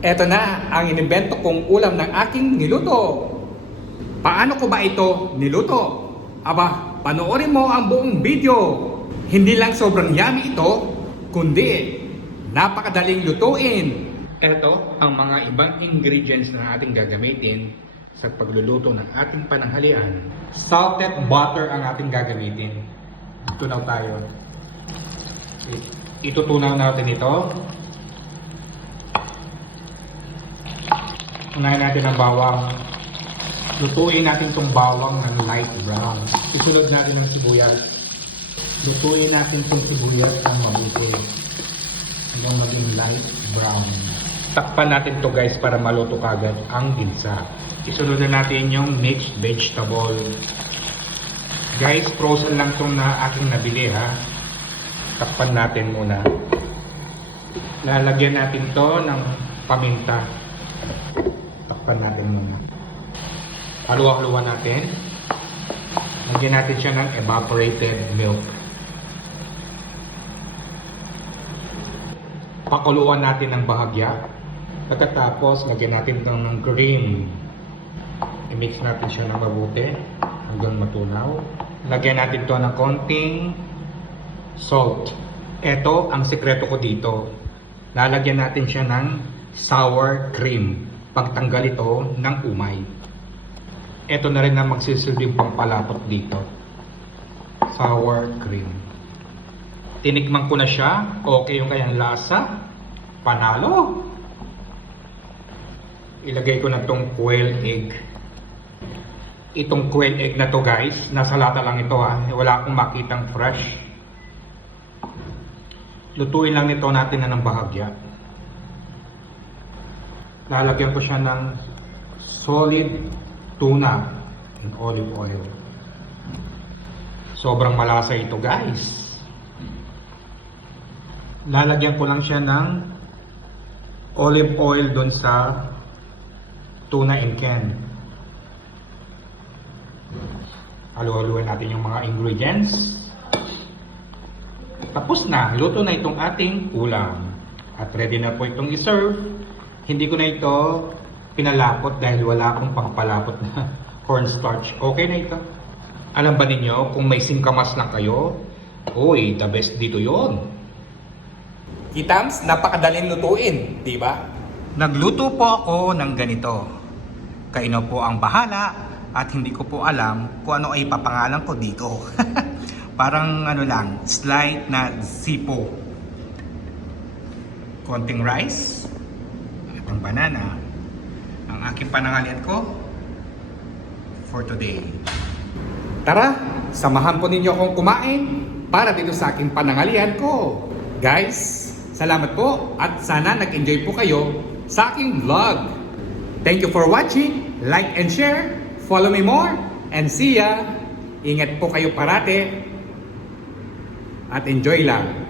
Eto na ang inimbento kong ulam ng aking niluto. Paano ko ba ito niluto? Aba, panoorin mo ang buong video. Hindi lang sobrang yummy ito, kundi napakadaling lutuin. Eto ang mga ibang ingredients na ating gagamitin sa pagluluto ng ating pananghalian. Salted butter ang ating gagamitin. Tunaw tayo. Itutunaw natin ito. Unahin natin ang bawang. Lutuin natin itong bawang ng light brown. Isunod natin ang sibuyas. Lutuin natin itong sibuyas ng mabuti hanggang maging light brown. Takpan natin to guys para maluto kagad ang ginsa. Isunod na natin yung mixed vegetable. Guys, frozen lang itong na aking nabili ha. Takpan natin muna. Lalagyan natin to ng paminta. Takpan natin muna. Haluan-haluan natin. Lagyan natin siya ng evaporated milk. Pakuluan natin ng bahagya. Pagkatapos, lagyan natin ito ng cream. I-mix natin siya ng mabuti hanggang matunaw. Lagyan natin ito ng konting salt. Ito ang sekreto ko dito. Lalagyan natin siya ng sour cream. Pagtanggal ito ng umay. Ito na rin ang magsisilbing pampalapot dito. Sour cream. Tinikman ko na siya. Okay yung kanyang lasa. Panalo. Ilagay ko na itong quail egg. Itong quail egg na to guys, nasa lata lang ito ha. Wala akong makitang fresh. Lutuin lang nito natin na ng bahagya. Lalagyan ko siya ng solid tuna and olive oil. Sobrang malasa ito guys. Lalagyan ko lang siya ng olive oil dun sa tuna in can. Halu-haluin natin yung mga ingredients. Tapos na, luto na itong ating ulam. At ready na po itong i-serve. Hindi ko na ito pinalapot dahil wala akong pangpalapot na cornstarch. Okay na ito. Alam ba ninyo kung may singkamas lang kayo? Uy, the best dito yon. Kitams, napakadaling lutuin, di ba? Nagluto po ako ng ganito. Kayo na po ang bahala at hindi ko po alam kung ano ay papangalan ko dito. Parang ano lang, slight na sipo. Konting rice at ang banana. Ang aking pananghalian ko for today. Tara, samahan po ninyo akong kumain para dito sa aking pananghalian ko. Guys, salamat po at sana nag-enjoy po kayo sa aking vlog. Thank you for watching, like and share, follow me more, and see ya! Ingat po kayo parate at enjoy lang.